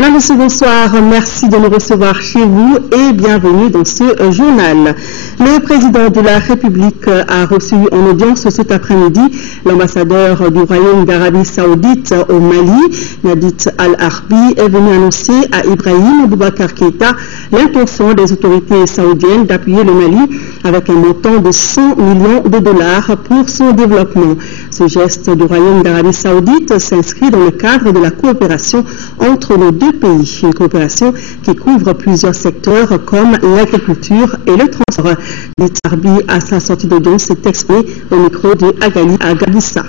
Madame, monsieur, bonsoir. Merci de nous recevoir chez vous et bienvenue dans ce journal. Le président de la République a reçu en audience cet après-midi l'ambassadeur du Royaume d'Arabie Saoudite au Mali, Nadit Al-Harbi, est venu annoncer à Ibrahim Boubacar Keïta l'intention des autorités saoudiennes d'appuyer le Mali avec un montant de 100 millions de dollars pour son développement. Ce geste du Royaume d'Arabie Saoudite s'inscrit dans le cadre de la coopération entre nos deux pays, une coopération qui couvre plusieurs secteurs comme l'agriculture et le transport. L'Arbi, à sa sortie d'audience, s'est exprimé au micro de Agali Agabissa.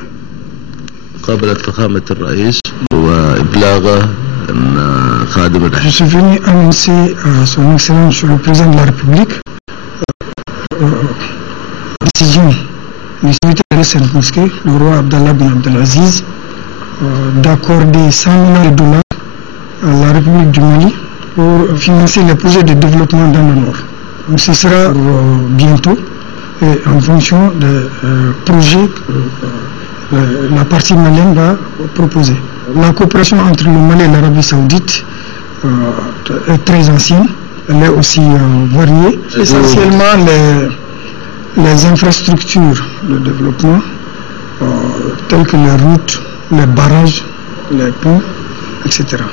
Je suis venu annoncer à son Excellence le Président de la République la décision du secrétaire de cette mosquée, le roi Abdallah bin Abdelaziz, d'accorder 100 millions de dollars à la République du Mali pour financer les projets de développement dans le Nord. Donc, ce sera bientôt et en fonction des projets que la partie malienne va proposer. La coopération entre le Mali et l'Arabie Saoudite est très ancienne, elle est aussi variée. Essentiellement les infrastructures de développement telles que les routes, les barrages, les ponts, etc.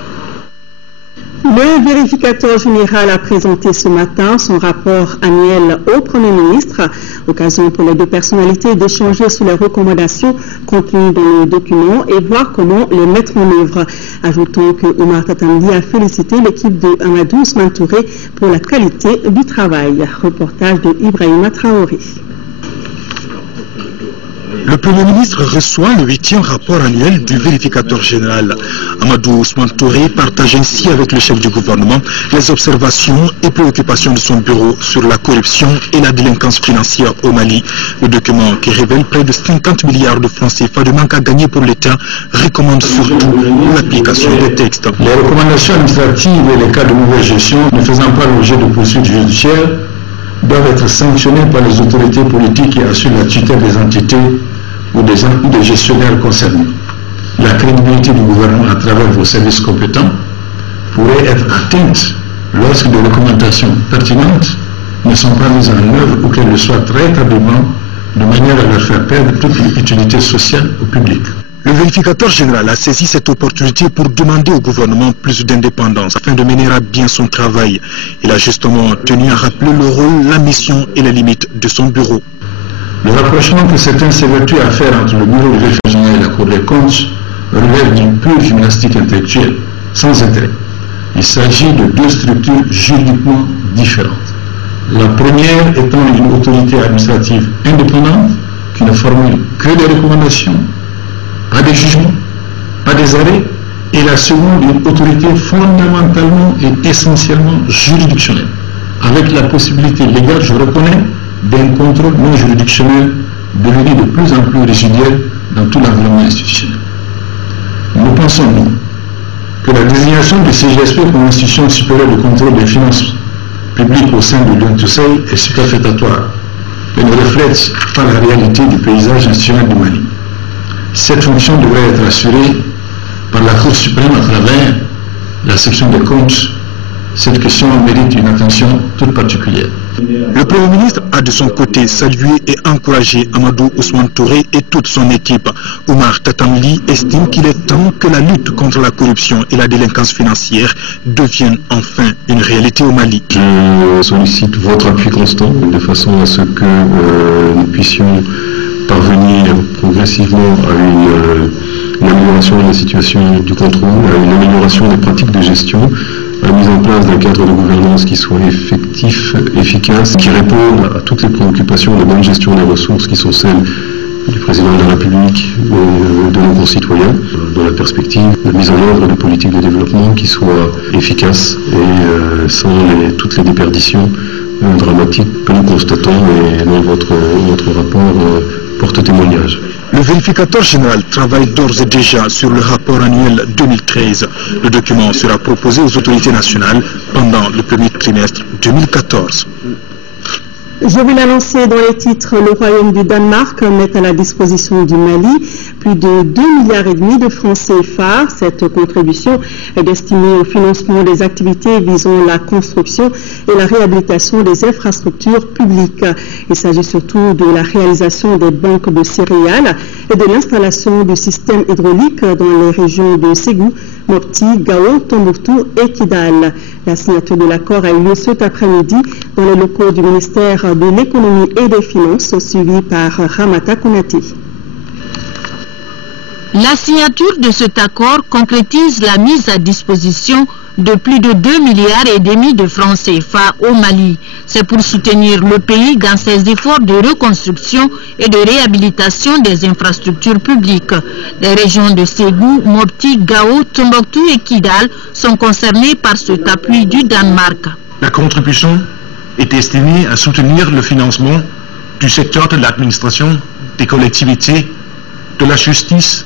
Le vérificateur général a présenté ce matin son rapport annuel au Premier ministre, occasion pour les deux personnalités d'échanger sur les recommandations contenues dans le document et voir comment les mettre en œuvre. Ajoutons que Omar Tatamli a félicité l'équipe de Amadou Ousmane Touré pour la qualité du travail. Reportage de Ibrahima Traoré. Le Premier ministre reçoit le 8e rapport annuel du vérificateur général. Amadou Ousmane Touré partage ainsi avec le chef du gouvernement les observations et préoccupations de son bureau sur la corruption et la délinquance financière au Mali. Le document, qui révèle près de 50 milliards de francs CFA de manque à gagner pour l'État, recommande surtout l'application des textes. Les recommandations administratives et les cas de mauvaise gestion ne faisant pas l'objet de poursuites judiciaires doivent être sanctionnés par les autorités politiques qui assurent la tutelle des entités ou des gestionnaires concernés. La crédibilité du gouvernement à travers vos services compétents pourrait être atteinte lorsque des recommandations pertinentes ne sont pas mises en œuvre ou qu'elles le soient très tardivement, de manière à leur faire perdre toute utilité sociale au public. Le vérificateur général a saisi cette opportunité pour demander au gouvernement plus d'indépendance afin de mener à bien son travail. Il a justement tenu à rappeler le rôle, la mission et les limites de son bureau. Le rapprochement que certains s'évertuent à faire entre le bureau du vérificateur général et la Cour des comptes relève d'une pure gymnastique intellectuelle, sans intérêt. Il s'agit de deux structures juridiquement différentes. La première étant une autorité administrative indépendante qui ne formule que des recommandations, pas des jugements, pas des arrêts, et la seconde une autorité fondamentalement et essentiellement juridictionnelle, avec la possibilité légale, je reconnais, d'un contrôle non juridictionnel devenu de plus en plus résiduel dans tout l'environnement institutionnel. Nous pensons, nous, que la désignation du CGSP comme institution supérieure de contrôle des finances publiques au sein de l'UNTUSEI est superfétatoire et ne reflète pas la réalité du paysage institutionnel du Mali. Cette fonction devrait être assurée par la Cour suprême à travers la section des comptes. Cette question mérite une attention toute particulière. Le Premier ministre a de son côté salué et encouragé Amadou Ousmane Touré et toute son équipe. Omar Tatamli estime qu'il est temps que la lutte contre la corruption et la délinquance financière devienne enfin une réalité au Mali. Je sollicite votre appui constant de façon à ce que nous puissions parvenir progressivement à une amélioration de la situation du contrôle, à une amélioration des pratiques de gestion, à la mise en place d'un cadre de gouvernance qui soit effectif, efficace, qui réponde à toutes les préoccupations de bonne gestion des ressources qui sont celles du président de la République, de nos concitoyens, dans la perspective de mise en œuvre de politiques de développement qui soient efficaces et sans toutes les déperditions dramatiques que nous constatons et dont votre rapport porte témoignage. Le vérificateur général travaille d'ores et déjà sur le rapport annuel 2013. Le document sera proposé aux autorités nationales pendant le premier trimestre 2014. Je vais l'annoncer dans les titres. Le Royaume du Danemark met à la disposition du Mali plus de 2,5 milliards de francs CFA. Cette contribution est destinée au financement des activités visant la construction et la réhabilitation des infrastructures publiques. Il s'agit surtout de la réalisation des banques de céréales et de l'installation du système hydraulique dans les régions de Ségou, Mopti, Gao, Tombouctou et Kidal. La signature de l'accord a eu lieu cet après-midi dans les locaux du ministère de l'économie et des finances, suivi par Ramata Konati. La signature de cet accord concrétise la mise à disposition de plus de 2,5 milliards de francs CFA au Mali. C'est pour soutenir le pays dans ses efforts de reconstruction et de réhabilitation des infrastructures publiques. Les régions de Ségou, Mopti, Gao, Tombouctou et Kidal sont concernées par cet appui du Danemark. La contribution est destinée à soutenir le financement du secteur de l'administration, des collectivités, de la justice,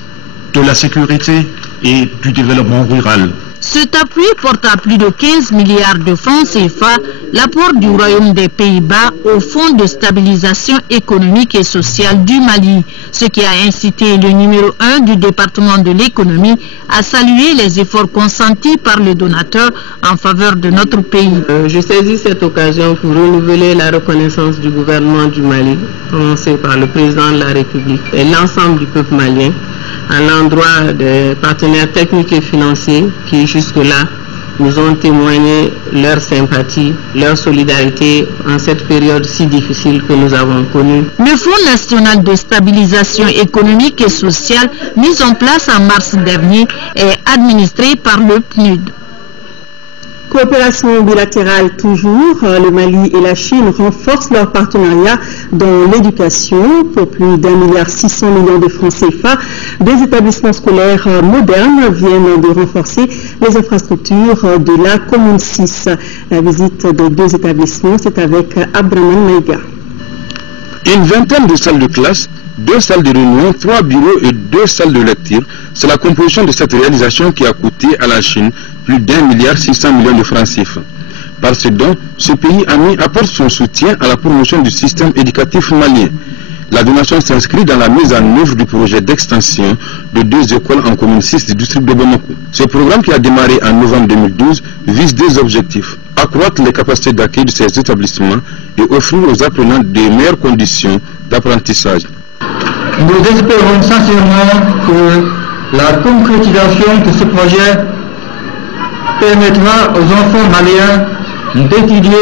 de la sécurité et du développement rural. Cet appui porte à plus de 15 milliards de francs CFA l'apport du Royaume des Pays-Bas au Fonds de stabilisation économique et sociale du Mali, ce qui a incité le numéro 1 du département de l'économie à saluer les efforts consentis par le donateur en faveur de notre pays. Je saisis cette occasion pour renouveler la reconnaissance du gouvernement du Mali, commencé par le président de la République et l'ensemble du peuple malien, à l'endroit des partenaires techniques et financiers qui jusque-là nous ont témoigné leur sympathie, leur solidarité en cette période si difficile que nous avons connue. Le Fonds national de stabilisation économique et sociale, mis en place en mars dernier, est administré par le PNUD. Coopération bilatérale toujours, le Mali et la Chine renforcent leur partenariat dans l'éducation pour plus d'1,6 milliard de francs CFA. Des établissements scolaires modernes viennent de renforcer les infrastructures de la commune 6. La visite des deux établissements, c'est avec Abdraman Maïga. Une vingtaine de salles de classe, 2 salles de réunion, 3 bureaux et 2 salles de lecture. C'est la composition de cette réalisation qui a coûté à la Chine plus d'1,6 milliard de francs CFA. Par ce don, ce pays ami apporte son soutien à la promotion du système éducatif malien. La donation s'inscrit dans la mise en œuvre du projet d'extension de 2 écoles en commune 6 du district de Bamako. Ce programme qui a démarré en novembre 2012 vise 2 objectifs: accroître les capacités d'accueil de ces établissements et offrir aux apprenants de meilleures conditions d'apprentissage. Nous espérons sincèrement que la concrétisation de ce projet permettra aux enfants maliens d'étudier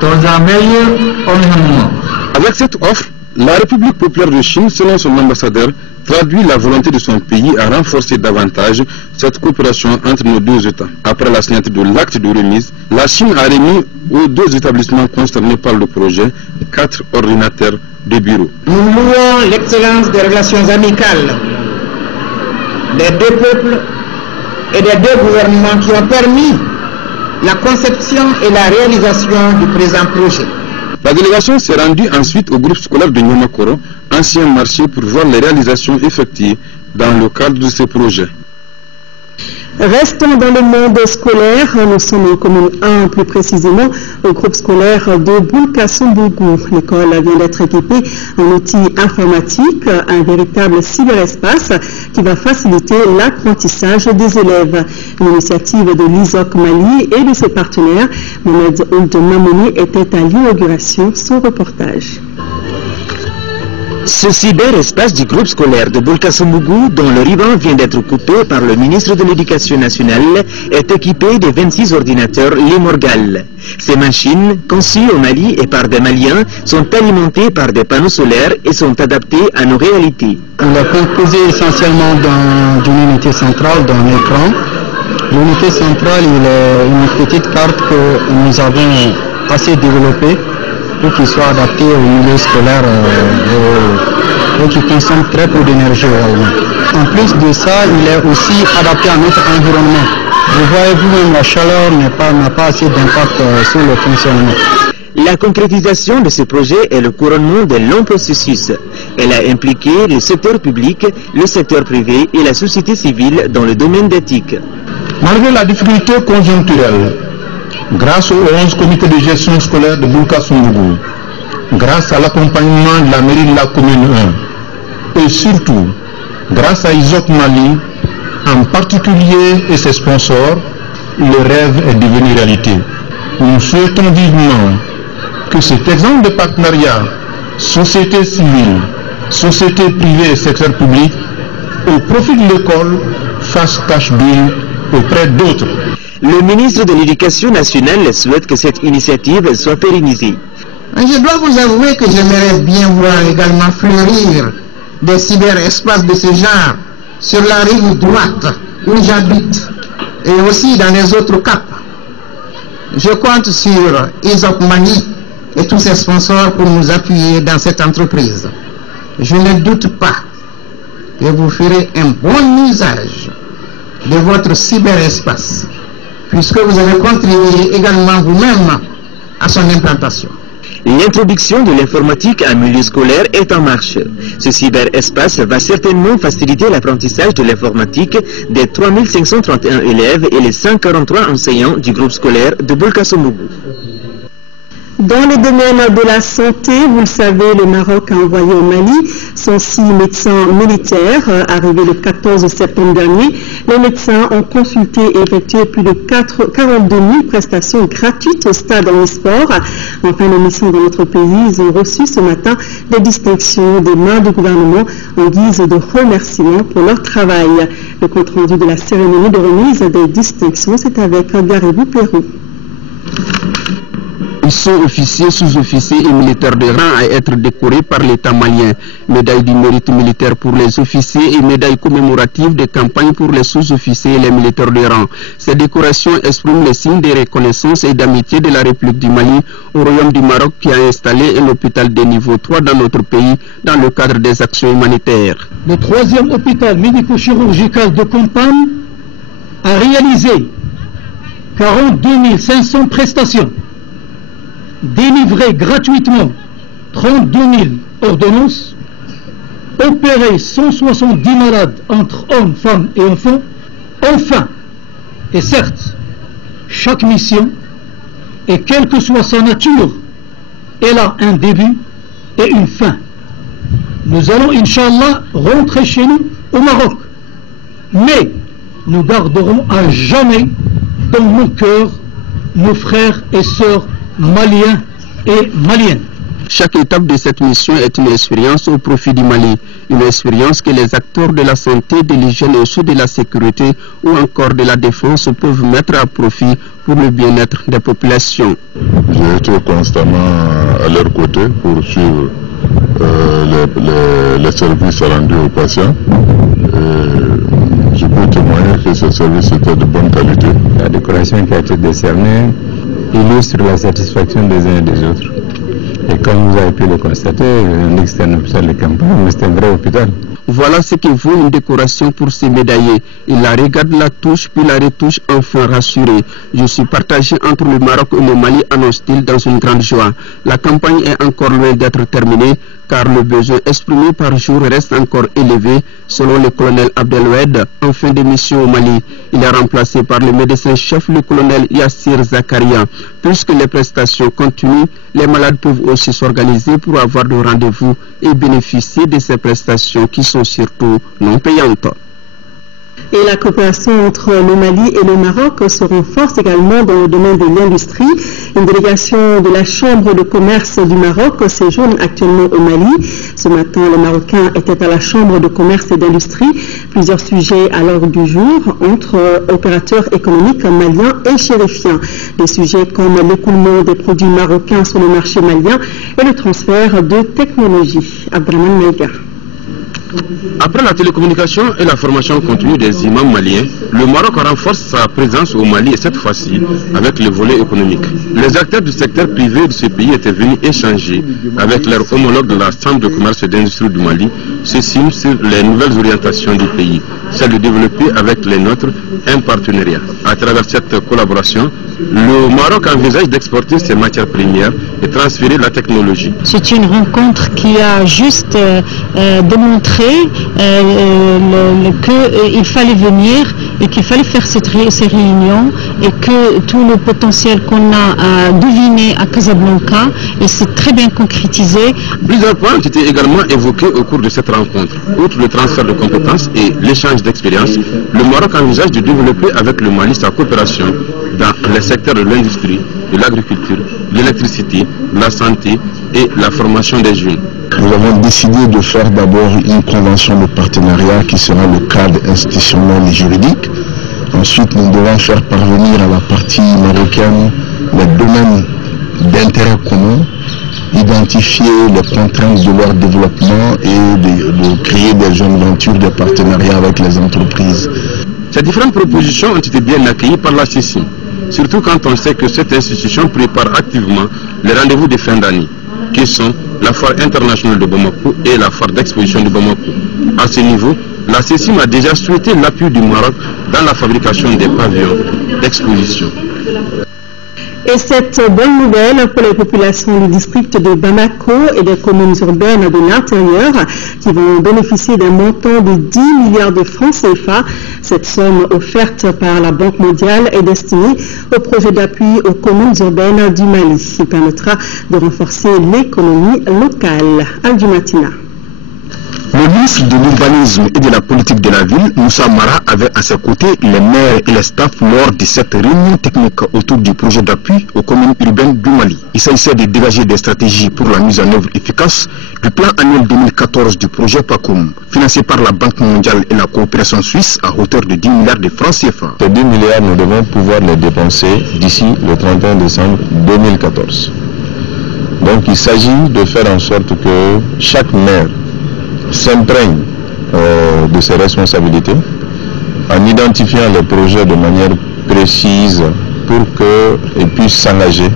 dans un meilleur environnement. Avec cette offre, la République populaire de Chine, selon son ambassadeur, traduit la volonté de son pays à renforcer davantage cette coopération entre nos 2 États. Après la signature de l'acte de remise, la Chine a remis aux 2 établissements concernés par le projet 4 ordinateurs de bureau. Nous louons l'excellence des relations amicales des 2 peuples et des 2 gouvernements qui ont permis la conception et la réalisation du présent projet. La délégation s'est rendue ensuite au groupe scolaire de Nyomakoro, ancien marché, pour voir les réalisations effectuées dans le cadre de ce projet. Restons dans le monde scolaire. Nous sommes en commune 1, plus précisément au groupe scolaire de Boulkassoumbougou. L'école vient d'être équipée en outils informatiques, un véritable cyberespace qui va faciliter l'apprentissage des élèves. Une initiative de l'ISOC Mali et de ses partenaires. Mohamed Ould Mamouni était à l'inauguration. Son reportage. Ce cyberespace du groupe scolaire de Boulkassoumbougou, dont le ruban vient d'être coupé par le ministre de l'Éducation nationale, est équipé de 26 ordinateurs Limorgal. Ces machines, conçues au Mali et par des Maliens, sont alimentées par des panneaux solaires et sont adaptées à nos réalités. On est composé essentiellement d'une unité centrale, d'un écran. L'unité centrale, il est une petite carte que nous avons assez développée pour qu'il soit adapté au milieu scolaire et qui consomme très peu d'énergie réellement. En plus de ça, il est aussi adapté à notre environnement. Vous voyez vous-même, la chaleur n'a pas assez d'impact sur le fonctionnement. La concrétisation de ce projet est le couronnement d'un long processus. Elle a impliqué le secteur public, le secteur privé et la société civile dans le domaine d'éthique. Malgré la difficulté conjoncturelle, grâce aux 11 comités de gestion scolaire de Boulkassoumbougou, grâce à l'accompagnement de la mairie de la commune 1 et surtout grâce à ISOC Mali en particulier et ses sponsors, le rêve est devenu réalité. Nous souhaitons vivement que cet exemple de partenariat, société civile, société privée et secteur public, au profit de l'école, fasse tâche d'huile auprès d'autres. Le ministre de l'Éducation nationale souhaite que cette initiative soit pérennisée. Je dois vous avouer que j'aimerais bien voir également fleurir des cyberespaces de ce genre sur la rive droite où j'habite et aussi dans les autres caps. Je compte sur ISOC Mali et tous ses sponsors pour nous appuyer dans cette entreprise. Je ne doute pas que vous ferez un bon usage de votre cyberespace, puisque vous avez contribué également vous-même à son implantation. L'introduction de l'informatique en milieu scolaire est en marche. Ce cyberespace va certainement faciliter l'apprentissage de l'informatique des 3531 élèves et les 143 enseignants du groupe scolaire de Bolkassomougou. Dans le domaine de la santé, vous le savez, le Maroc a envoyé au Mali son 6 médecins militaires. Arrivés le 14 septembre dernier, les médecins ont consulté et effectué plus de 42 000 prestations gratuites au stade omnisport. En fin de mission dans notre pays, ils ont reçu ce matin des distinctions des mains du gouvernement en guise de remerciement pour leur travail. Le compte rendu de la cérémonie de remise des distinctions, c'est avec Garibou Pérou. Ils sont officiers, sous-officiers et militaires de rang à être décorés par l'État malien. Médaille du mérite militaire pour les officiers et médaille commémorative de campagne pour les sous-officiers et les militaires de rang. Ces décorations expriment les signes de reconnaissance et d'amitié de la République du Mali au Royaume du Maroc qui a installé un hôpital de niveau 3 dans notre pays dans le cadre des actions humanitaires. Le 3e hôpital médico-chirurgical de campagne a réalisé 42 500 prestations, délivré gratuitement 32 000 ordonnances, opéré 170 malades entre hommes, femmes et enfants. Enfin, et certes, chaque mission, et quelle que soit sa nature, elle a un début et une fin. Nous allons, Inch'Allah, rentrer chez nous au Maroc. Mais nous garderons à jamais dans nos cœurs nos frères et sœurs maliens et maliennes. Chaque étape de cette mission est une expérience au profit du Mali, une expérience que les acteurs de la santé, de l'hygiène et aussi de la sécurité ou encore de la défense peuvent mettre à profit pour le bien-être des populations. J'ai été constamment à leur côté pour suivre les services rendus aux patients. Je peux témoigner que ce service était de bonne qualité. La décoration qui a été décernée illustre la satisfaction des uns et des autres. Et comme vous avez pu le constater, on dit que c'était un hôpital de campagne, mais c'était un vrai hôpital. Voilà ce qui vaut une décoration pour ces médaillés. Il la regarde, la touche, puis la retouche, enfin rassuré. Je suis partagé entre le Maroc et le Mali, annonce-t-il dans une grande joie. La campagne est encore loin d'être terminée, car le besoin exprimé par jour reste encore élevé, selon le colonel Abdelwed, en fin de mission au Mali. Il est remplacé par le médecin-chef, le colonel Yassir Zakaria. Puisque les prestations continuent, les malades peuvent aussi s'organiser pour avoir de rendez-vous et bénéficier de ces prestations qui sont surtout non payantes. Et la coopération entre le Mali et le Maroc se renforce également dans le domaine de l'industrie. Une délégation de la Chambre de commerce du Maroc séjourne actuellement au Mali. Ce matin, les Marocains étaient à la Chambre de commerce et d'industrie. Plusieurs sujets à l'ordre du jour entre opérateurs économiques maliens et chérifiens. Des sujets comme l'écoulement des produits marocains sur le marché malien et le transfert de technologies. Abdraman Maïga. Après la télécommunication et la formation continue des imams maliens, le Maroc renforce sa présence au Mali et cette fois-ci avec le volet économique. Les acteurs du secteur privé de ce pays étaient venus échanger avec leurs homologues de la Chambre de commerce et d'industrie du Mali, ceci sur les nouvelles orientations du pays, celle de développer avec les nôtres un partenariat. À travers cette collaboration, le Maroc envisage d'exporter ses matières premières et transférer la technologie. C'est une rencontre qui a juste démontré qu'il fallait venir et qu'il fallait faire ces réunions et que tout le potentiel qu'on a deviné à Casablanca, et c'est très bien concrétisé. Plusieurs points ont été également évoqués au cours de cette rencontre. Outre le transfert de compétences et l'échange d'expériences, le Maroc envisage de développer avec le Mali sa coopération dans les secteurs de l'industrie, de l'agriculture, de l'électricité, de la santé et la formation des jeunes. Nous avons décidé de faire d'abord une convention de partenariat qui sera le cadre institutionnel et juridique. Ensuite, nous devons faire parvenir à la partie marocaine les domaines d'intérêt commun, identifier les contraintes de leur développement et de créer des jeunes ventures de partenariat avec les entreprises. Ces différentes propositions ont été bien accueillies par la CECIM, surtout quand on sait que cette institution prépare activement les rendez-vous de fin d'année, qui sont la foire internationale de Bamako et la foire d'exposition de Bamako. À ce niveau, la CECIM a déjà souhaité l'appui du Maroc dans la fabrication des pavillons d'exposition. Et cette bonne nouvelle pour les populations du district de Bamako et des communes urbaines de l'intérieur qui vont bénéficier d'un montant de 10 milliards de francs CFA. Cette somme offerte par la Banque mondiale est destinée au projet d'appui aux communes urbaines du Mali. Il permettra de renforcer l'économie locale. Aldi Matina. Le ministre de l'Urbanisme et de la politique de la ville, Moussa Mara, avait à ses côtés les maires et les staffs lors de cette réunion technique autour du projet d'appui aux communes urbaines du Mali. Il s'agissait de dégager des stratégies pour la mise en œuvre efficace du plan annuel 2014 du projet PACOM, financé par la Banque mondiale et la coopération suisse à hauteur de 10 milliards de francs CFA. Ces 10 milliards, nous devons pouvoir les dépenser d'ici le 31 décembre 2014. Donc il s'agit de faire en sorte que chaque maire s'imprègne de ses responsabilités en identifiant les projets de manière précise pour qu'ils puissent s'engager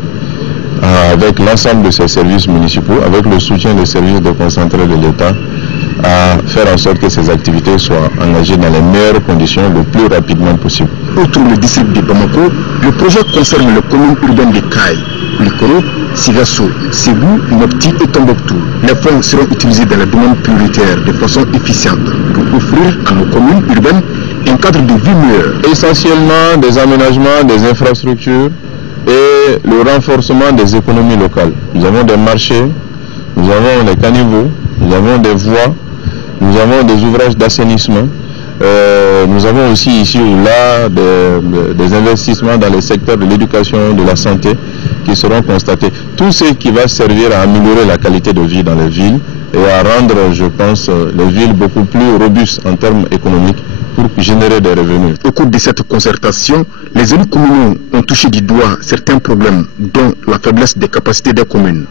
avec l'ensemble de ses services municipaux, avec le soutien des services déconcentrés de l'État, à faire en sorte que ces activités soient engagées dans les meilleures conditions le plus rapidement possible. Outre le district de Bamako, le projet concerne les communes urbaines de Kaï, Likoro, Sigasso, Ségou, Mopti et Tombouctou. Les fonds seront utilisés dans les domaines prioritaires de façon efficiente pour offrir à nos communes urbaines un cadre de vie meilleur. Essentiellement des aménagements, des infrastructures et le renforcement des économies locales. Nous avons des marchés, nous avons des caniveaux, nous avons des voies, nous avons des ouvrages d'assainissement. Nous avons aussi ici ou là des investissements dans les secteurs de l'éducation, de la santé qui seront constatés. Tout ce qui va servir à améliorer la qualité de vie dans les villes et à rendre, je pense, les villes beaucoup plus robustes en termes économiques pour générer des revenus. Au cours de cette concertation, les élus communaux ont touché du doigt certains problèmes, dont la faiblesse des capacités des communes.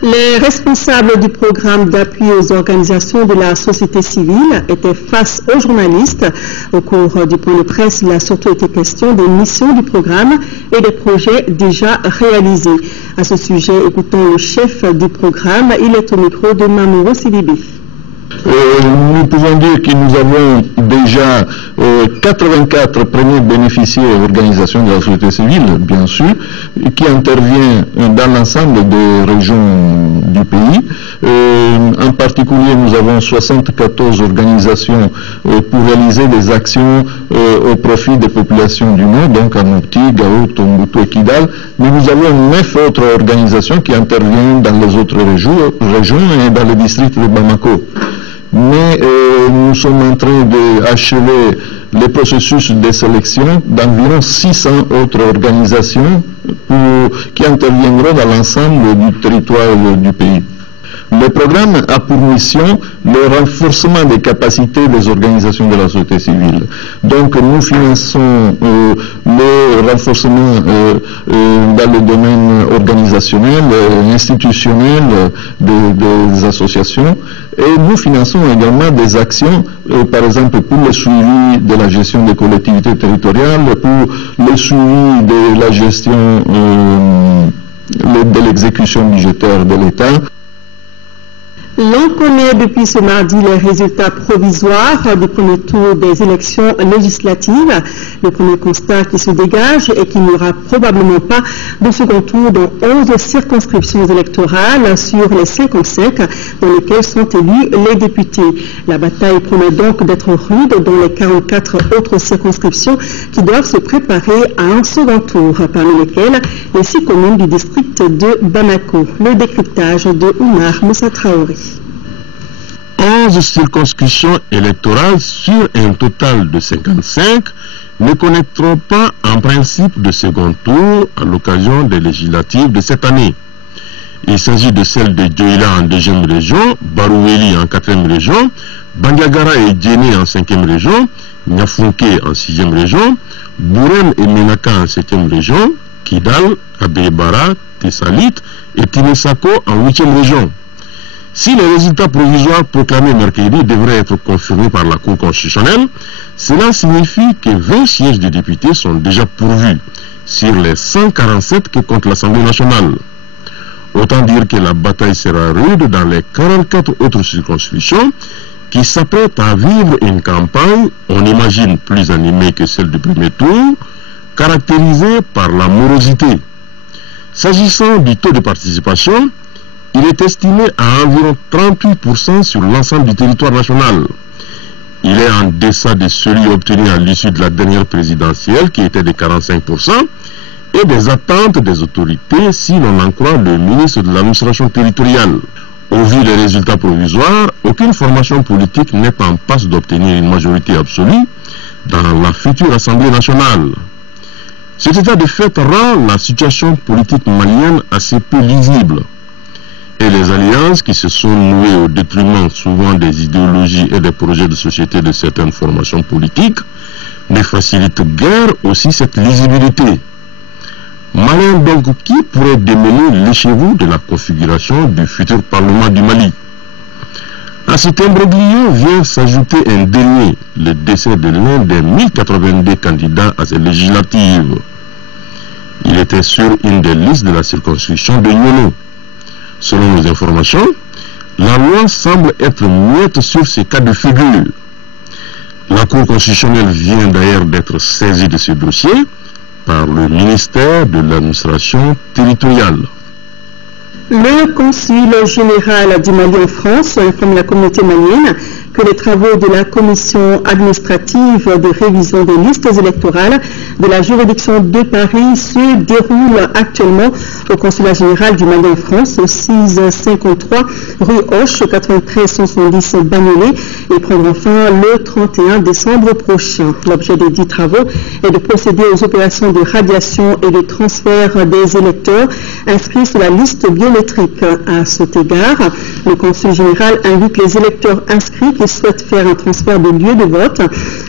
Les responsables du programme d'appui aux organisations de la société civile étaient face aux journalistes. Au cours du point de presse, il a surtout été question des missions du programme et des projets déjà réalisés. À ce sujet, écoutons le chef du programme. Il est au micro de Mamouro Sidibé. Nous pouvons dire que nous avons déjà 84 premiers bénéficiaires et organisations de la société civile, bien sûr, qui interviennent dans l'ensemble des régions du pays. En particulier, nous avons 74 organisations pour réaliser des actions au profit des populations du Nord, donc à Mopti, Gao, Tombouctou et Kidal. Mais nous avons 9 autres organisations qui interviennent dans les autres régions et dans le district de Bamako. Mais nous sommes en train d'achever le processus de sélection d'environ 600 autres organisations qui interviendront dans l'ensemble du territoire du pays. Le programme a pour mission le renforcement des capacités des organisations de la société civile. Donc nous finançons le renforcement dans le domaine organisationnel, institutionnel des associations, et nous finançons également des actions, par exemple pour le suivi de la gestion des collectivités territoriales, pour le suivi de la gestion de l'exécution budgétaire de l'État. L'on connaît depuis ce mardi les résultats provisoires du premier tour des élections législatives. Le premier constat qui se dégage est qu'il n'y aura probablement pas de second tour dans 11 circonscriptions électorales sur les 55 dans lesquelles sont élus les députés. La bataille promet donc d'être rude dans les 44 autres circonscriptions qui doivent se préparer à un second tour, parmi lesquelles les 6 communes du district de Bamako. Le décryptage de Oumar Moussa Traoré. 11 circonscriptions électorales sur un total de 55 ne connaîtront pas en principe de second tour à l'occasion des législatives de cette année. Il s'agit de celles de Dioïla en 2e région, Baroueli en 4e région, Bandiagara et Djéné en 5e région, Niafunke en 6e région, Bourem et Menaka en 7e région, Kidal, Abébara, Tessalit et Tinesako en 8e région. Si les résultats provisoires proclamés mercredi devraient être confirmés par la Cour constitutionnelle, cela signifie que 20 sièges de députés sont déjà pourvus sur les 147 que compte l'Assemblée nationale. Autant dire que la bataille sera rude dans les 44 autres circonscriptions qui s'apprêtent à vivre une campagne, on imagine plus animée que celle du premier tour, caractérisée par la morosité. S'agissant du taux de participation, il est estimé à environ 38% sur l'ensemble du territoire national. Il est en deçà de celui obtenu à l'issue de la dernière présidentielle qui était de 45% et des attentes des autorités si l'on en croit le ministre de l'administration territoriale. Au vu des résultats provisoires, aucune formation politique n'est en passe d'obtenir une majorité absolue dans la future Assemblée nationale. Cet état de fait rend la situation politique malienne assez peu lisible. Et les alliances qui se sont nouées au détriment souvent des idéologies et des projets de société de certaines formations politiques ne facilitent guère aussi cette lisibilité. Malin donc, qui pourrait démêler l'écheveau de la configuration du futur Parlement du Mali? À cet imbroglio vient s'ajouter un dernier, le décès de l'un des 1082 candidats à ces législatives. Il était sur une des listes de la circonscription de Nyono. Selon nos informations, la loi semble être muette sur ces cas de figure. La Cour constitutionnelle vient d'ailleurs d'être saisie de ce dossier par le ministère de l'administration territoriale. Le consul général du Mali en France informe la communauté malienne que les travaux de la commission administrative de révision des listes électorales de la juridiction de Paris se déroulent actuellement au consulat général du Mali en France, au 653 rue Hoche, 93 170 Bagnolet, et prendront fin le 31 décembre prochain. L'objet des 10 travaux est de procéder aux opérations de radiation et de transfert des électeurs inscrits sur la liste biométrique. À cet égard, le consul général invite les électeurs inscrits qui souhaitent faire un transfert de lieu de vote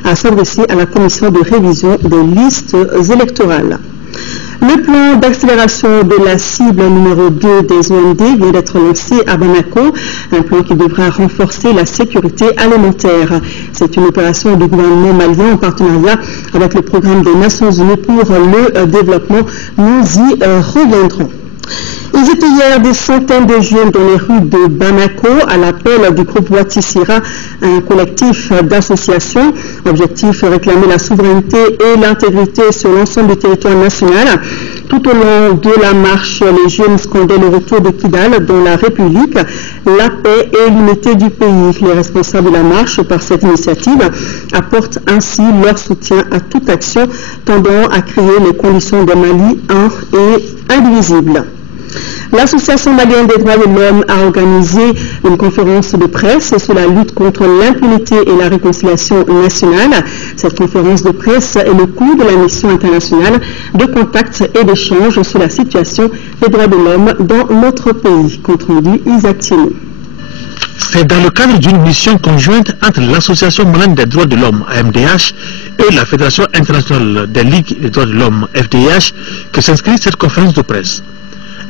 à s'adresser à la commission de révision des listes électorales. Le plan d'accélération de la cible numéro 2 des OND vient d'être lancé à Bamako, un plan qui devra renforcer la sécurité alimentaire. C'est une opération du gouvernement malien en partenariat avec le programme des Nations Unies pour le développement. Nous y reviendrons. Ils étaient hier des centaines de jeunes dans les rues de Bamako à l'appel du groupe Watissira, un collectif d'associations. Objectif, réclamer la souveraineté et l'intégrité sur l'ensemble du territoire national. Tout au long de la marche, les jeunes scandaient le retour de Kidal dans la République, la paix et l'unité du pays. Les responsables de la marche, par cette initiative, apportent ainsi leur soutien à toute action tendant à créer les conditions d'un Mali un et indivisible. L'Association malienne des droits de l'homme a organisé une conférence de presse sur la lutte contre l'impunité et la réconciliation nationale. Cette conférence de presse est le cours de la mission internationale de contact et d'échange sur la situation des droits de l'homme dans notre pays. Compte rendu Isaac Thienou. C'est dans le cadre d'une mission conjointe entre l'Association malienne des droits de l'homme, AMDH, et la Fédération internationale des ligues des droits de l'homme, FDH, que s'inscrit cette conférence de presse.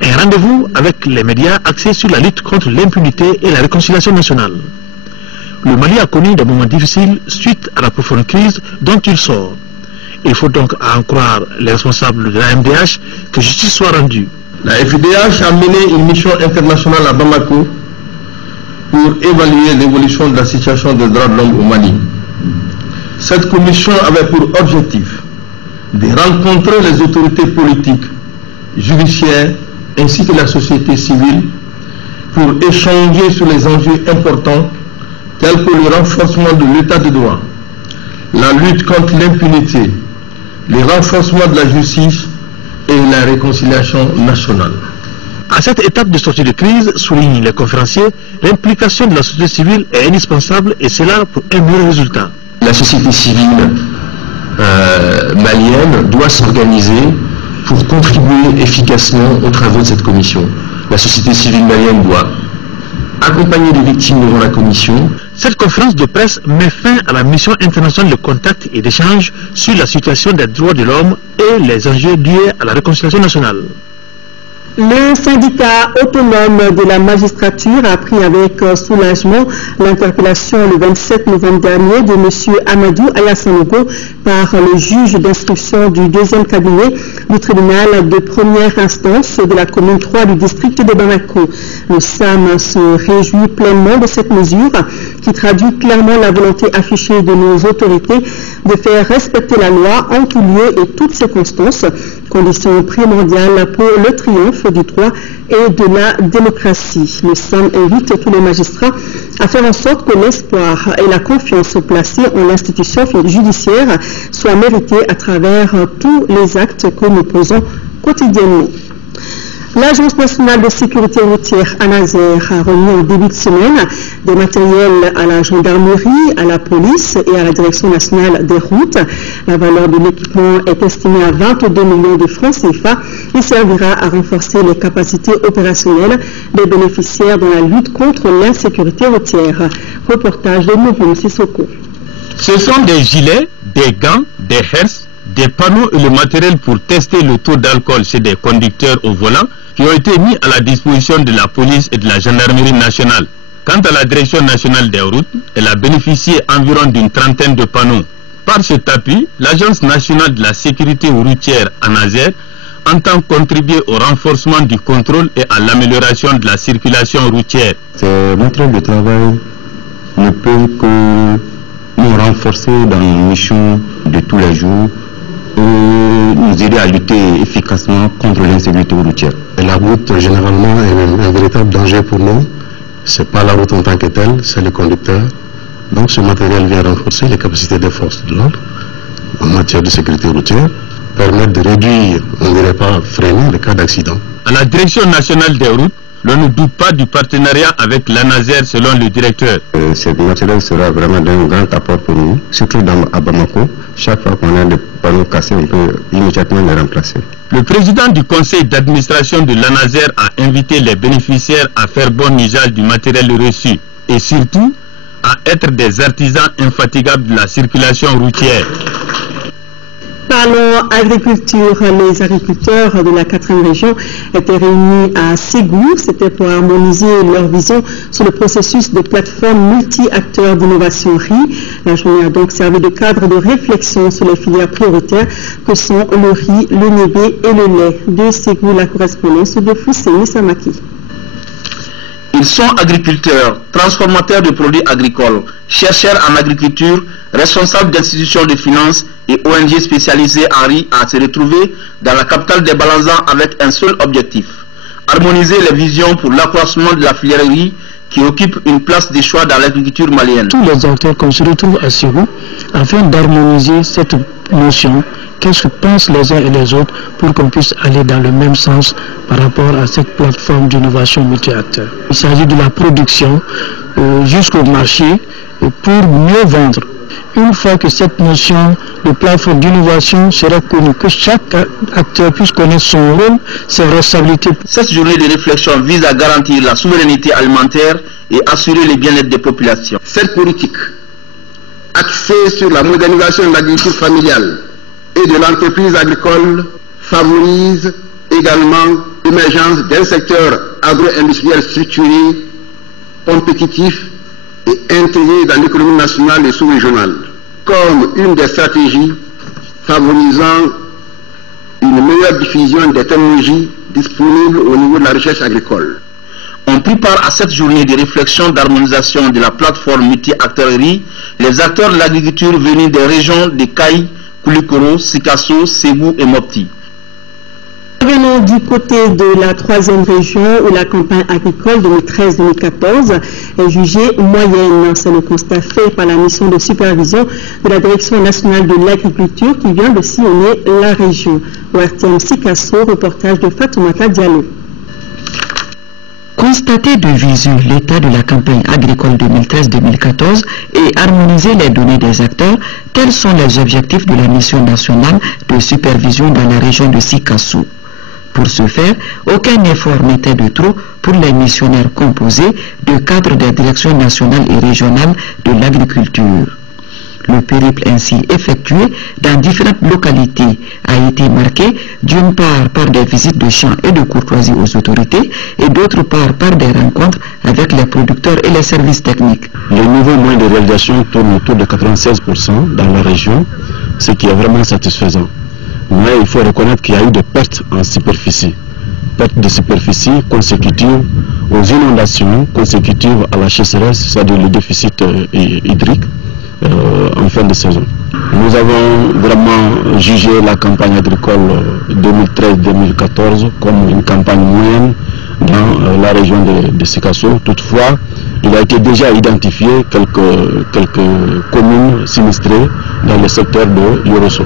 Un rendez-vous avec les médias axés sur la lutte contre l'impunité et la réconciliation nationale. Le Mali a connu des moments difficiles suite à la profonde crise dont il sort. Il faut donc en croire les responsables de la MDH que justice soit rendue. La FDH a mené une mission internationale à Bamako pour évaluer l'évolution de la situation des droits de l'homme au Mali. Cette commission avait pour objectif de rencontrer les autorités politiques, judiciaires ainsi que la société civile pour échanger sur les enjeux importants tels que le renforcement de l'état de droit, la lutte contre l'impunité, le renforcement de la justice et la réconciliation nationale. À cette étape de sortie de crise, soulignent les conférenciers, l'implication de la société civile est indispensable et cela pour un meilleur résultat. La société civile malienne doit s'organiser pour contribuer efficacement aux travaux de cette commission. La société civile malienne doit accompagner les victimes devant la commission. Cette conférence de presse met fin à la mission internationale de contact et d'échange sur la situation des droits de l'homme et les enjeux liés à la réconciliation nationale. Le syndicat autonome de la magistrature a pris avec soulagement l'interpellation le 27 novembre dernier de M. Amadou Ayassanogo par le juge d'instruction du deuxième cabinet du tribunal de première instance de la commune 3 du district de Bamako. Le SAM se réjouit pleinement de cette mesure qui traduit clairement la volonté affichée de nos autorités de faire respecter la loi en tout lieu et toutes circonstances, condition primordiale pour le triomphe du droit et de la démocratie. Le SAM invite tous les magistrats à faire en sorte que l'espoir et la confiance placés en l'institution judiciaire soient mérités à travers tous les actes que nous posons quotidiennement. L'Agence nationale de sécurité routière ANASER a remis en début de semaine des matériels à la gendarmerie, à la police et à la direction nationale des routes. La valeur de l'équipement est estimée à 22 millions de francs CFA et servira à renforcer les capacités opérationnelles des bénéficiaires dans la lutte contre l'insécurité routière. Reportage de Mouvement Sissoko. Ce sont des gilets, des gants, des herses, des panneaux et le matériel pour tester le taux d'alcool chez des conducteurs au volant qui ont été mis à la disposition de la police et de la gendarmerie nationale. Quant à la direction nationale des routes, elle a bénéficié environ d'une trentaine de panneaux. Par cet appui, l'Agence nationale de la sécurité routière ANASER entend contribuer au renforcement du contrôle et à l'amélioration de la circulation routière. Ces matériels de travail ne peuvent que nous renforcer dans nos missions de tous les jours et nous aider à lutter efficacement contre l'insécurité routière. Et la route, généralement, est un véritable danger pour nous. Ce n'est pas la route en tant que telle, c'est le conducteur. Donc ce matériel vient renforcer les capacités des forces de l'ordre en matière de sécurité routière, permettre de réduire, on ne dirait pas freiner, les cas d'accident. À la direction nationale des routes, l'on ne doute pas du partenariat avec l'ANASER selon le directeur. Ce matériel sera vraiment d'un grand apport pour nous, surtout à Bamako. Chaque fois qu'on a des panneaux cassés, on peut immédiatement les remplacer. Le président du conseil d'administration de l'ANASER a invité les bénéficiaires à faire bon usage du matériel reçu et surtout à être des artisans infatigables de la circulation routière. Parlons agriculture. Les agriculteurs de la 4e région étaient réunis à Ségou. C'était pour harmoniser leur vision sur le processus de plateforme multi-acteurs d'innovation riz. La journée a donc servi de cadre de réflexion sur les filières prioritaires que sont le riz, le niébé et le lait. De Ségou, la correspondance de Fousséni Samaki. Ils sont agriculteurs, transformateurs de produits agricoles, chercheurs en agriculture, responsables d'institutions de finances et ONG spécialisées en riz à se retrouver dans la capitale des Balanzans avec un seul objectif: harmoniser les visions pour l'accroissement de la filière riz qui occupe une place de choix dans l'agriculture malienne. Tous les acteurs qu'on se retrouve à Ségou afin d'harmoniser cette notion. Qu'est-ce que pensent les uns et les autres pour qu'on puisse aller dans le même sens par rapport à cette plateforme d'innovation multi-acteurs. Il s'agit de la production jusqu'au marché pour mieux vendre. Une fois que cette notion de plateforme d'innovation sera connue, que chaque acteur puisse connaître son rôle, ses responsabilités. Cette journée de réflexion vise à garantir la souveraineté alimentaire et assurer le bien-être des populations. Cette politique, axée sur la modernisation de l'agriculture familiale et de l'entreprise agricole, favorise également l'émergence d'un secteur agro-industriel structuré, compétitif et intégré dans l'économie nationale et sous-régionale, comme une des stratégies favorisant une meilleure diffusion des technologies disponibles au niveau de la recherche agricole. ont pris part à cette journée de réflexion d'harmonisation de la plateforme multi-acteurie les acteurs de l'agriculture venus des régions de Kaï, Koulikoro, Sikasso, Ségou et Mopti. Revenons du côté de la 3e région où la campagne agricole 2013-2014 est jugée moyenne. C'est le constat fait par la mission de supervision de la Direction nationale de l'agriculture qui vient de sillonner la région. ORTM Sikasso, reportage de Fatoumata Diallo. Constater de visu l'état de la campagne agricole 2013-2014 et harmoniser les données des acteurs, tels sont les objectifs de la mission nationale de supervision dans la région de Sikasso. Pour ce faire, aucun effort n'était de trop pour les missionnaires composés de cadres des directions nationales et régionales de l'agriculture. Le périple ainsi effectué dans différentes localités a été marqué d'une part par des visites de champs et de courtoisie aux autorités et d'autre part par des rencontres avec les producteurs et les services techniques. Le niveau moyen de réalisation tourne autour de 96% dans la région, ce qui est vraiment satisfaisant. Mais il faut reconnaître qu'il y a eu des pertes en superficie. Pertes de superficie consécutives aux inondations, consécutives à la sécheresse, c'est-à-dire le déficit hydrique. En fin de saison. Nous avons vraiment jugé la campagne agricole 2013-2014 comme une campagne moyenne dans la région de Sikasso. Toutefois, il a été déjà identifié quelques communes sinistrées dans le secteur de Yorosso.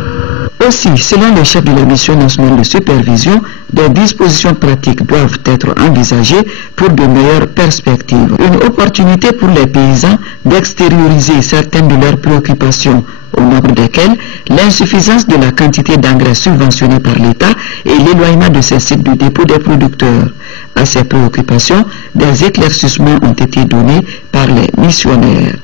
Aussi, selon le chef de la mission nationale de supervision, des dispositions pratiques doivent être envisagées pour de meilleures perspectives. Une opportunité pour les paysans d'extérioriser certaines de leurs préoccupations, au nombre desquelles l'insuffisance de la quantité d'engrais subventionnés par l'État et l'éloignement de ces sites de dépôt des producteurs. À ces préoccupations, des éclaircissements ont été donnés par les missionnaires.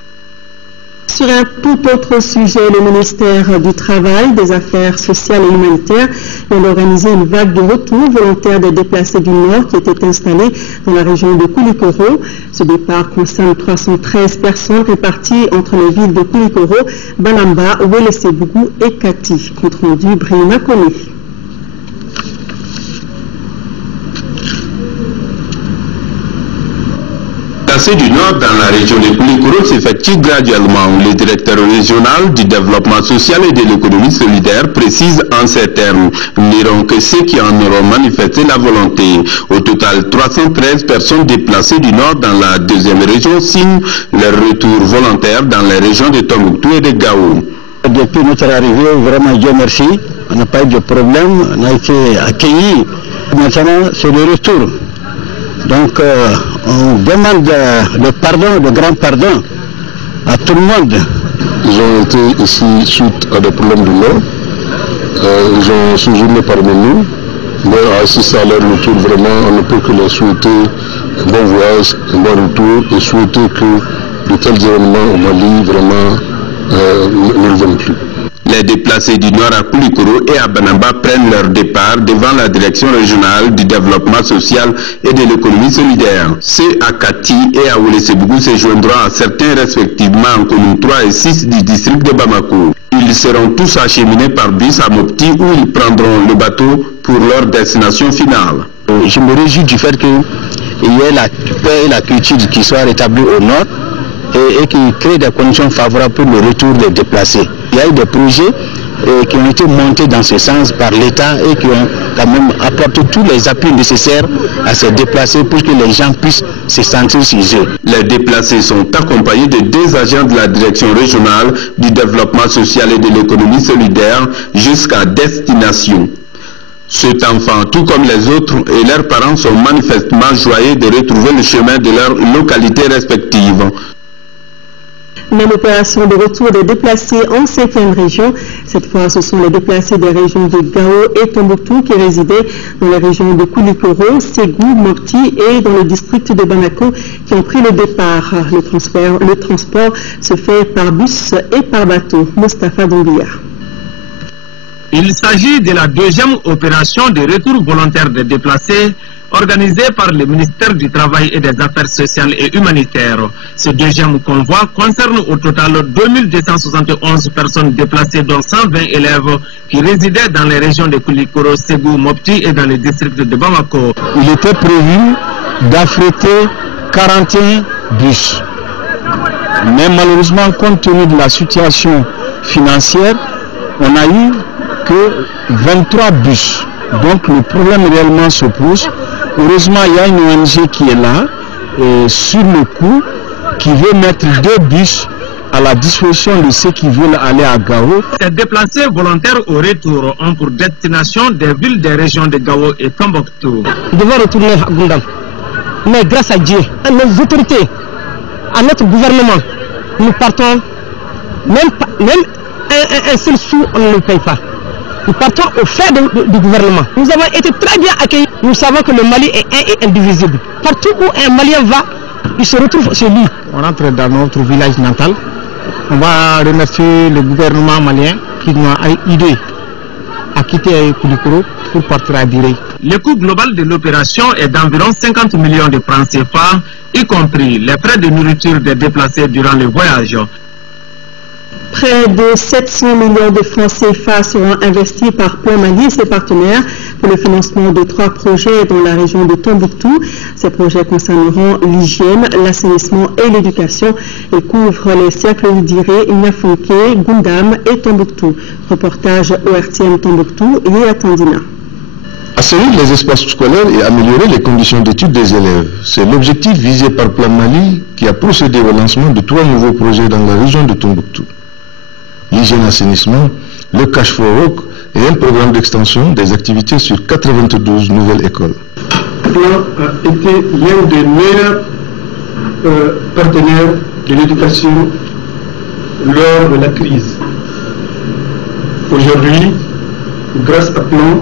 Sur un tout autre sujet, le ministère du Travail, des Affaires sociales et humanitaires vient d'organiser une vague de retour volontaire des déplacés du Nord qui étaient installés dans la région de Koulikoro. Ce départ concerne 313 personnes réparties entre les villes de Koulikoro, Banamba, Ouelesebougou et Kati. Compte rendu, Brima Kone. Déplacés du Nord dans la région de Koulikoro s'effectue graduellement. Le directeur régional du développement social et de l'économie solidaire précise en ces termes. N'iront que ceux qui en auront manifesté la volonté. Au total, 313 personnes déplacées du Nord dans la 2e région signent leur retour volontaire dans les régions de Tombouctou et de Gao. Depuis notre arrivée, vraiment Dieu merci, on n'a pas eu de problème, on a été accueillis. Maintenant, c'est le retour. Donc, on demande le pardon, le grand pardon à tout le monde. Ils ont été ici suite à des problèmes de l'eau. Ils ont séjourné parmi nous. Mais à assister à leur retour, vraiment, on ne peut que leur souhaiter un bon voyage, un bon retour et souhaiter que de tels événements au Mali, vraiment, ne reviennent plus. Les déplacés du Nord à Koulikoro et à Banamba prennent leur départ devant la direction régionale du développement social et de l'économie solidaire. Ceux à Kati et à Ouelesebougou se joindront à certains respectivement en communes 3 et 6 du district de Bamako. Ils seront tous acheminés par bus à Mopti où ils prendront le bateau pour leur destination finale. Je me réjouis du fait qu'il y ait la paix et la culture qui soient rétablies au Nord et qui crée des conditions favorables pour le retour des déplacés. Il y a eu des projets qui ont été montés dans ce sens par l'État et qui ont quand même apporté tous les appuis nécessaires à ces déplacés pour que les gens puissent se sentir chez eux. Les déplacés sont accompagnés de 2 agents de la direction régionale du développement social et de l'économie solidaire jusqu'à destination. Cet enfant, tout comme les autres et leurs parents, sont manifestement joyeux de retrouver le chemin de leur localité respective. Même opération de retour des déplacés en 5e région. Cette fois, ce sont les déplacés des régions de Gao et Tombouctou qui résidaient dans les régions de Koulikoro, Ségou, Mopti et dans le district de Bamako qui ont pris le départ. Le transport se fait par bus et par bateau. Moustapha Doumbia. Il s'agit de la 2e opération de retour volontaire des déplacés organisée par le ministère du Travail et des Affaires sociales et humanitaires. Ce 2e convoi concerne au total 2271 personnes déplacées, dont 120 élèves qui résidaient dans les régions de Koulikoro, Ségou, Mopti et dans le district de Bamako. Il était prévu d'affréter 41 bus. Mais malheureusement, compte tenu de la situation financière, on n'a eu que 23 bus. Donc le problème réellement se pose. Heureusement, il y a une ONG qui est là, sur le coup, qui veut mettre 2 bus à la disposition de ceux qui veulent aller à Gao. Ces déplacés volontaires au retour ont pour destination des villes des régions de Gao et Tombouctou. Nous devons retourner à Gundam. Mais grâce à Dieu, à nos autorités, à notre gouvernement, nous partons, même un seul sou, on ne le paye pas. Nous partons au fait du gouvernement. Nous avons été très bien accueillis. Nous savons que le Mali est un et indivisible. Partout où un Malien va, il se retrouve chez lui. On rentre dans notre village natal. On va remercier le gouvernement malien qui nous a aidé à quitter Koulikoro pour partir à Direy. Le coût global de l'opération est d'environ 50 millions de francs CFA, y compris les frais de nourriture des déplacés durant le voyage. Près de 700 millions de francs CFA seront investis par Plan Mali et ses partenaires pour le financement de 3 projets dans la région de Tombouctou. Ces projets concerneront l'hygiène, l'assainissement et l'éducation et couvrent les cercles de Direy, Niafonké, Gundam et Tombouctou. Reportage ORTM Tombouctou et Atandina. Assainir les espaces scolaires et améliorer les conditions d'études des élèves, c'est l'objectif visé par Plan Mali qui a procédé au lancement de 3 nouveaux projets dans la région de Tombouctou. L'hygiène assainissement, le cash for work et un programme d'extension des activités sur 92 nouvelles écoles. Le plan a été l'un des meilleurs partenaires de l'éducation lors de la crise. Aujourd'hui, grâce à Plan,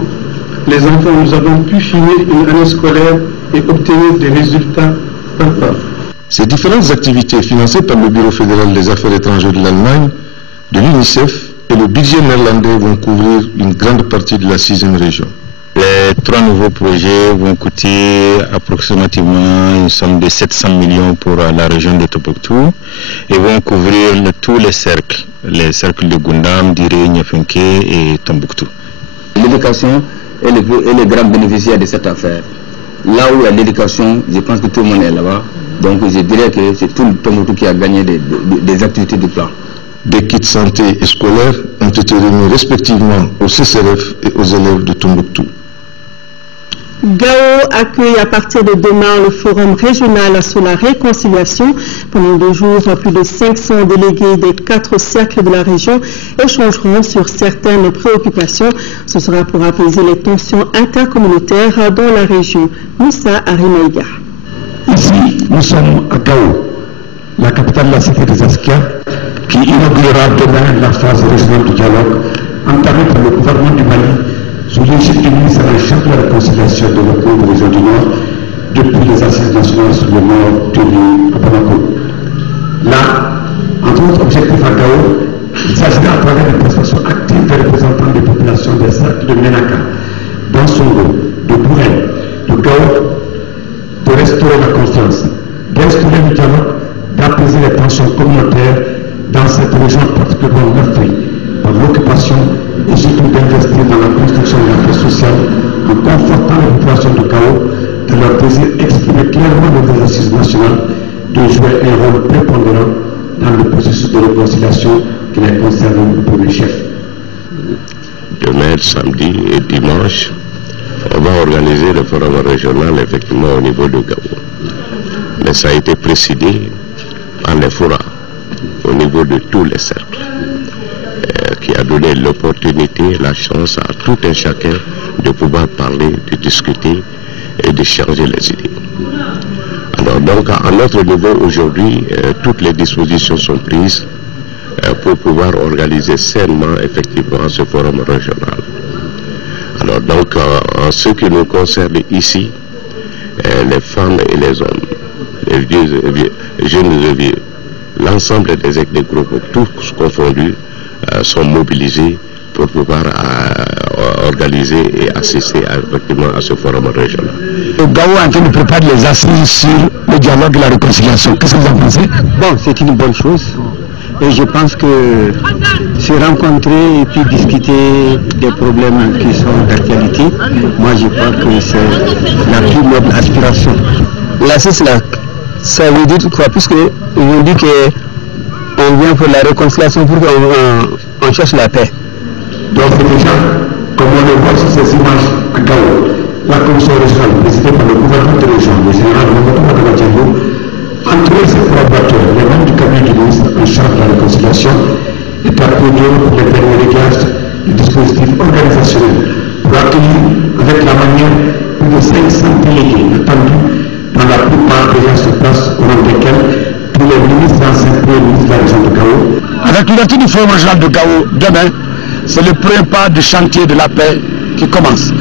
les enfants, nous avons pu finir une année scolaire et obtenir des résultats palpables. Ces différentes activités financées par le Bureau fédéral des affaires étrangères de l'Allemagne, de l'UNICEF et le budget néerlandais vont couvrir une grande partie de la 6e région. Les 3 nouveaux projets vont coûter approximativement une somme de 700 millions pour la région de Tombouctou et vont couvrir tous les cercles de Gundam, Direy, Niafonké et Tombouctou. L'éducation est le grand bénéficiaire de cette affaire. Là où il y a l'éducation, je pense que tout le monde est là-bas. Donc je dirais que c'est tout le Tombouctou qui a gagné des activités du plan. Des kits santé et scolaires ont été remis respectivement au CCRF et aux élèves de Tombouctou. Gao accueille à partir de demain le forum régional sur la réconciliation. Pendant 2 jours, plus de 500 délégués des 4 cercles de la région échangeront sur certaines préoccupations. Ce sera pour apaiser les tensions intercommunautaires dans la région. Moussa Arimaïga. Ici, nous sommes à Gao, la capitale de la cité des Askia, qui inaugurera demain la phase régionale du dialogue entamée par le gouvernement du Mali sous l'égide du ministre en charge de la réconciliation de la Congo région du Nord depuis les assises nationales sur le Nord tenues à Bamako. Là, entre autres objectifs à Gao, il s'agira à travers des prestations actives des représentants des populations des cercles de Menaka, d'Ansongo, de Bourel, de Gao, de restaurer la confiance, d'instaurer le dialogue, d'apaiser les tensions communautaires dans cette région particulièrement meurtrie par l'occupation et surtout d'investir dans la construction de la paix sociale en confortant les populations de Gao de leur désir exprimé clairement dans les assises nationales de jouer un rôle prépondérant dans le processus de réconciliation qui les concerne au premier chef. Demain, samedi et dimanche, on va organiser le forum régional effectivement au niveau de Gao. Mais ça a été précédé par les forats au niveau de tous les cercles, qui a donné l'opportunité, la chance à tout un chacun de pouvoir parler, de discuter et de changer les idées. Alors donc à notre niveau aujourd'hui, toutes les dispositions sont prises pour pouvoir organiser sainement effectivement ce forum régional. Alors donc en ce qui nous concerne ici, les femmes et les hommes, les vieux, jeunes et vieux, l'ensemble des groupes, tous confondus, sont mobilisés pour pouvoir organiser et assister effectivement à ce forum régional. Le Gao est en train de préparer les assises sur le dialogue et la réconciliation. Qu'est-ce que vous en pensez? Bon, c'est une bonne chose. Et je pense que se rencontrer et puis discuter des problèmes qui sont d'actualité, moi je crois que c'est la plus noble aspiration La CIS, là, ça veut dire quoi? Puisque on dit qu'on vient pour la réconciliation, pour qu'on cherche la paix. Donc déjà, comme on le voit sur ces images à Gao, la commission régionale présidée par le gouverneur de région, le général Mohamed Ouattara, entre ses collaborateurs, les membres du cabinet du ministre en charge de la réconciliation, est appuyé pour les derniers réglages du dispositif organisationnel pour accueillir avec la manière plus de 500 délégués attendus dans la plupart déjà sur place, au nom desquels tous les ministres anciens premiers ministres de la région de Gao. Avec l'ouverture du forum régional de Gao demain, c'est le premier pas du chantier de la paix qui commence.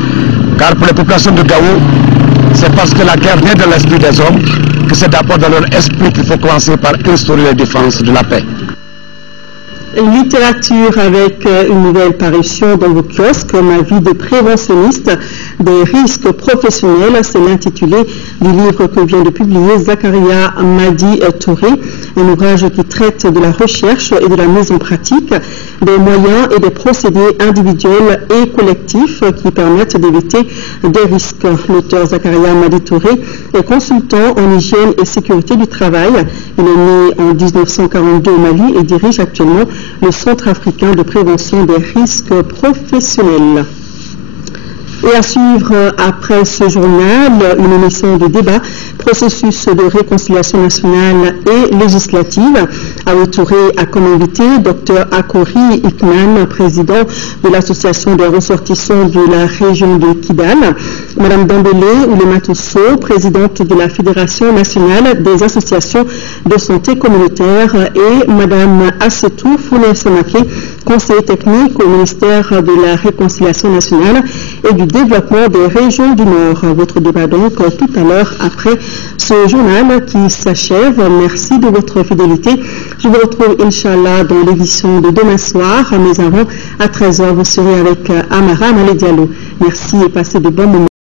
Car pour les populations de Gao, c'est parce que la guerre naît dans l'esprit des hommes que c'est d'abord dans leur esprit qu'il faut commencer par instaurer la défense de la paix. Littérature avec une nouvelle parution dans vos kiosques, ma vie de préventionniste des risques professionnels. C'est l'intitulé du livre que vient de publier Zakaria Madi Touré, un ouvrage qui traite de la recherche et de la mise en pratique des moyens et des procédés individuels et collectifs qui permettent d'éviter des risques. L'auteur Zakaria Madi Touré est consultant en hygiène et sécurité du travail. Il est né en 1942 au Mali et dirige actuellement le Centre africain de prévention des risques professionnels. Et à suivre après ce journal, une émission de débat, processus de réconciliation nationale et législative. Awo Touré a comme invité Dr Akori Ikman, président de l'association des ressortissants de la région de Kidal, Madame Dambélé Oulematosso, présidente de la Fédération nationale des associations de santé communautaire, et Madame Assetou Foune-Samake, conseiller technique au ministère de la Réconciliation nationale et du développement des régions du Nord. Votre débat donc tout à l'heure après ce journal qui s'achève. Merci de votre fidélité. Je vous retrouve Inch'Allah dans l'édition de demain soir. Mais avant, à 13h, vous serez avec Amara Malé Diallo. Merci et passez de bons moments.